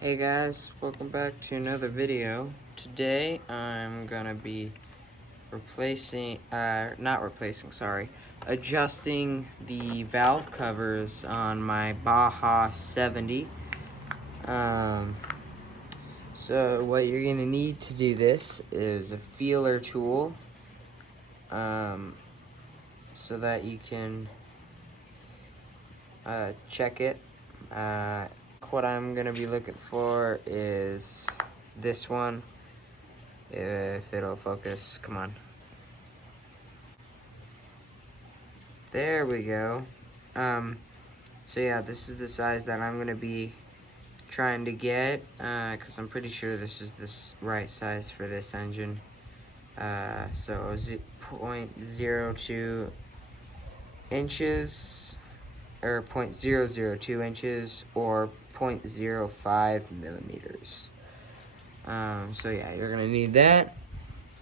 Hey guys, welcome back to another video. Today I'm gonna be adjusting the valve covers on my Baja 70. So what you're gonna need to do this is a feeler tool, so that you can check it. What I'm gonna be looking for is this one, if it'll focus. Come on, there we go. So yeah, this is the size that I'm gonna be trying to get, because I'm pretty sure this is the right size for this engine. So 0.02 inches or 0.002 inches or 0.05 millimeters. So yeah, you're gonna need that,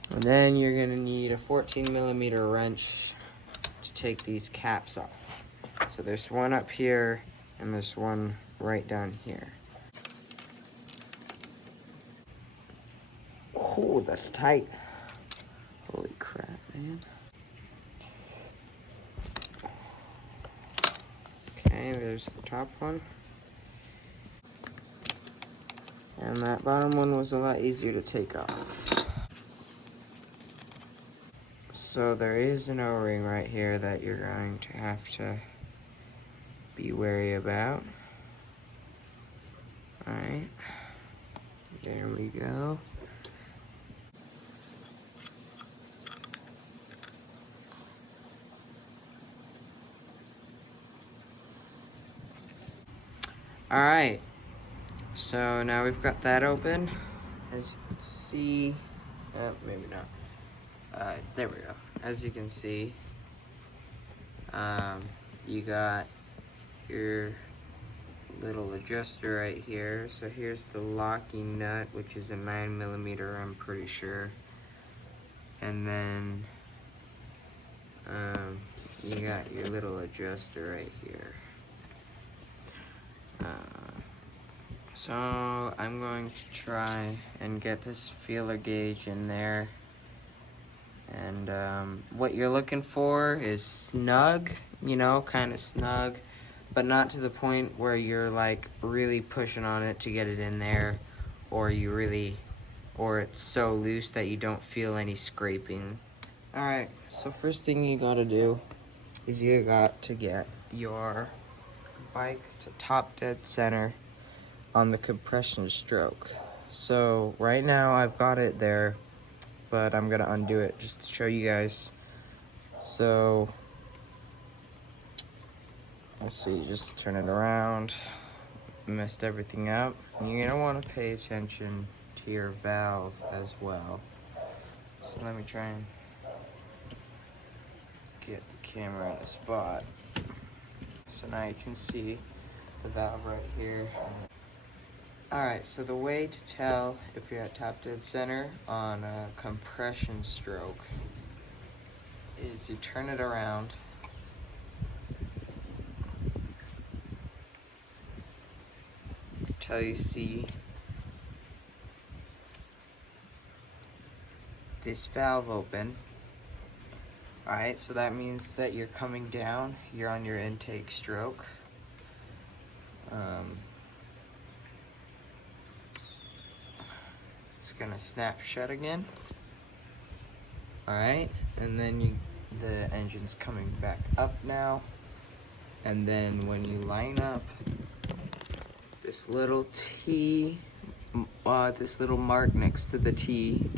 and then you're gonna need a 14 millimeter wrench to take these caps off. So there's one up here and there's one right down here. Oh, that's tight. Holy crap, man. Okay, there's the top one. And that bottom one was a lot easier to take off. So there is an O-ring right here that you're going to have to be wary about. Alright, there we go. Alright, so now we've got that open. As you can see, maybe not. There we go. As you can see, you got your little adjuster right here. So here's the locking nut, which is a 9 millimeter, I'm pretty sure. And then you got your little adjuster right here. So I'm going to try and get this feeler gauge in there. And what you're looking for is snug, kind of snug, but not to the point where you're like really pushing on it to get it in there, or it's so loose that you don't feel any scraping. Alright, so first thing you gotta do is you got to get your bike to top dead center on the compression stroke. So right now I've got it there, but I'm gonna undo it just to show you guys. So let's see, just turn it around. Messed everything up. You're gonna want to pay attention to your valve as well. So let me try and get the camera in a spot. So now you can see the valve right here. Alright, so the way to tell if you're at top dead center on a compression stroke is you turn it around until you see this valve open. Alright, so that means that you're coming down, you're on your intake stroke. It's gonna snap shut again. Alright, and then the engine's coming back up now. And then when you line up this little T, this little mark next to the T,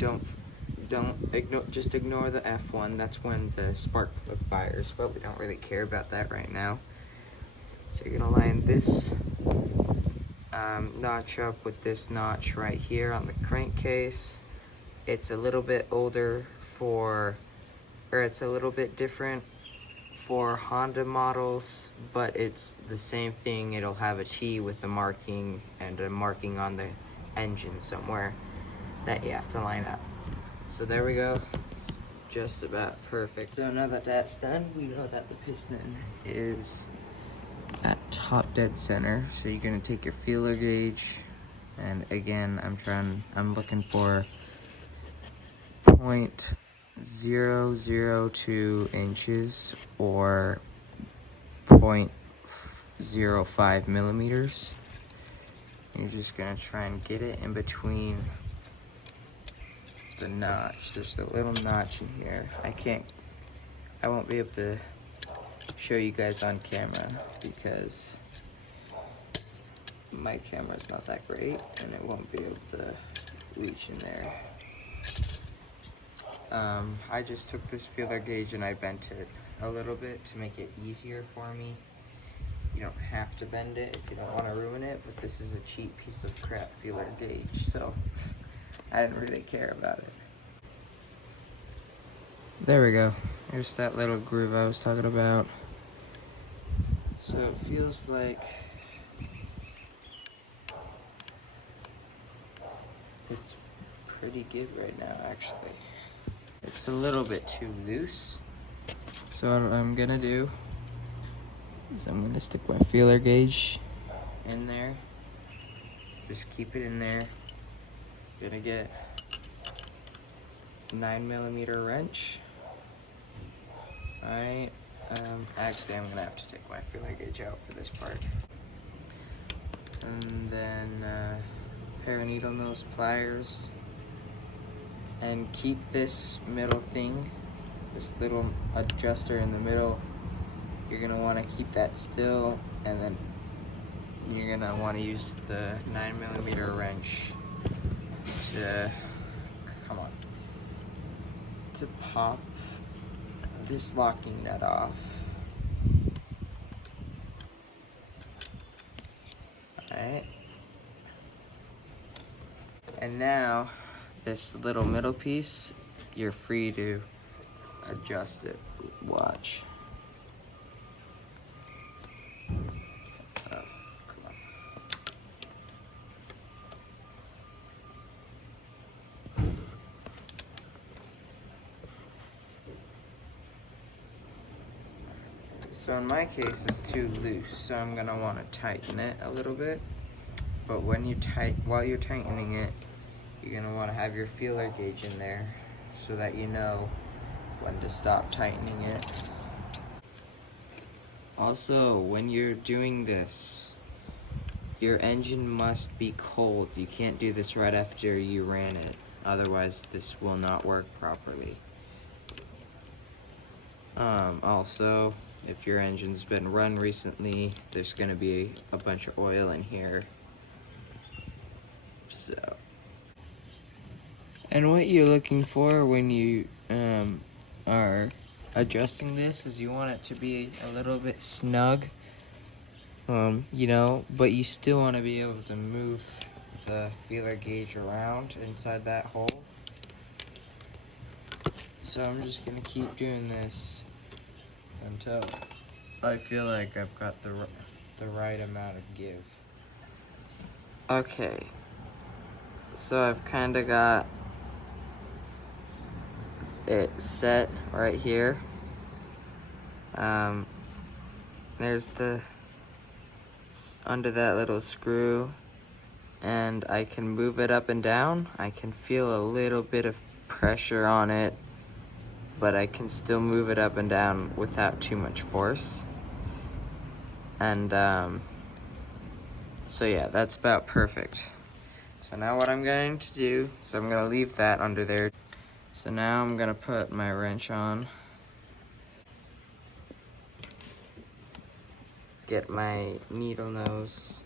just ignore the F1. That's when the spark plug fires, but we don't really care about that right now. So you're gonna line this notch up with this notch right here on the crankcase. It's a little bit older it's a little bit different for Honda models, but it's the same thing. It'll have a T with a marking and a marking on the engine somewhere that you have to line up. So there we go. It's just about perfect. So now that that's done, we know that the piston is at top dead center. So you're gonna take your feeler gauge And again, I'm looking for 0.002 inches or 0.05 millimeters. You're just gonna try and get it in between the notch. There's a little notch in here. I won't be able to show you guys on camera because my camera's not that great and it won't be able to reach in there. I just took this feeler gauge and I bent it a little bit to make it easier for me. You don't have to bend it if you don't want to ruin it, but this is a cheap piece of crap feeler gauge, so I didn't really care about it. There we go. There's that little groove I was talking about. So it feels like it's pretty good right now, actually. It's a little bit too loose. So what I'm gonna do is I'm gonna stick my feeler gauge in there. Just keep it in there. Gonna get a 9mm wrench. Alright. Actually, I'm gonna have to take my feeler gauge out for this part. And then pair of needle nose pliers. And keep this middle thing, this little adjuster in the middle, you're gonna wanna keep that still, and then you're gonna wanna use the 9mm wrench to, to pop this locking nut off. Alright. And now, this little middle piece, you're free to adjust it. Watch. Oh, come on. So in my case, it's too loose, so I'm gonna want to tighten it a little bit. But while you're tightening it, you're gonna want to have your feeler gauge in there so that you know when to stop tightening it. Also, when you're doing this, your engine must be cold. You can't do this right after you ran it, otherwise this will not work properly. Also, if your engine's been run recently, there's gonna be a bunch of oil in here. So, and what you're looking for when you are adjusting this is you want it to be a little bit snug, you know, but you still want to be able to move the feeler gauge around inside that hole. So I'm just gonna keep doing this until I feel like I've got the right amount of give. Okay, so I've kind of got it set right here. There's it's under that little screw, and I can move it up and down. I can feel a little bit of pressure on it, but I can still move it up and down without too much force. And so yeah, that's about perfect. So now what I'm going to do is I'm going to leave that under there. So now I'm going to put my wrench on, get my needle nose,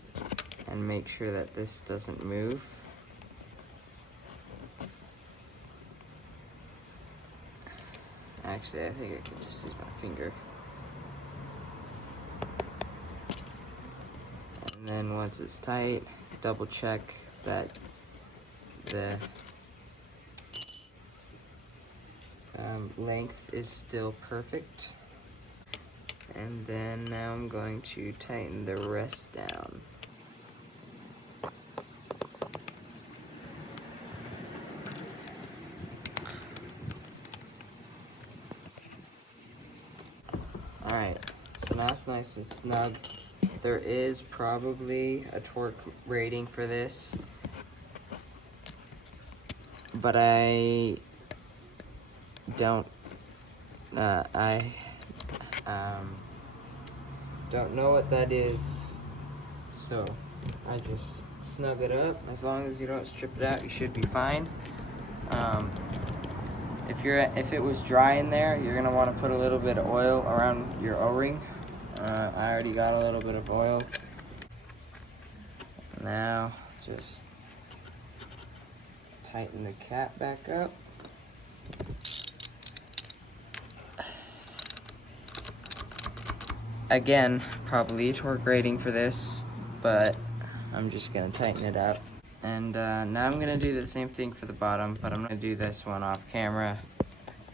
and make sure that this doesn't move. Actually, I think I can just use my finger. And then once it's tight, double check that the length is still perfect. And then now I'm going to tighten the rest down. Alright, so now it's nice and snug. There is probably a torque rating for this. but I don't don't know what that is, so I just snug it up. As long as you don't strip it out, you should be fine. If it was dry in there, you're gonna want to put a little bit of oil around your O-ring. I already got a little bit of oil. Now just tighten the cap back up. Again, probably a torque rating for this, but I'm just gonna tighten it up. And now I'm gonna do the same thing for the bottom, but I'm gonna do this one off camera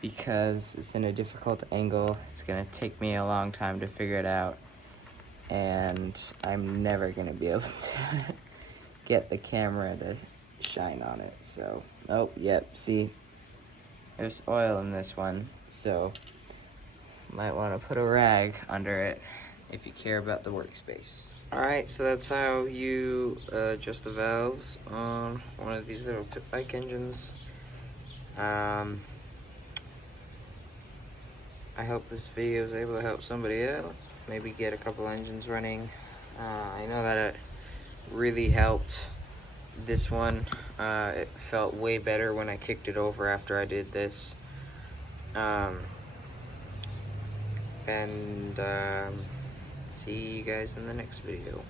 because it's in a difficult angle. It's gonna take me a long time to figure it out, and I'm never gonna be able to get the camera to shine on it. So, oh, yep, see, there's oil in this one, so might want to put a rag under it if you care about the workspace. Alright, so that's how you adjust the valves on one of these little pit bike engines. I hope this video was able to help somebody out, maybe get a couple engines running. I know that it really helped this one. It felt way better when I kicked it over after I did this. And see you guys in the next video.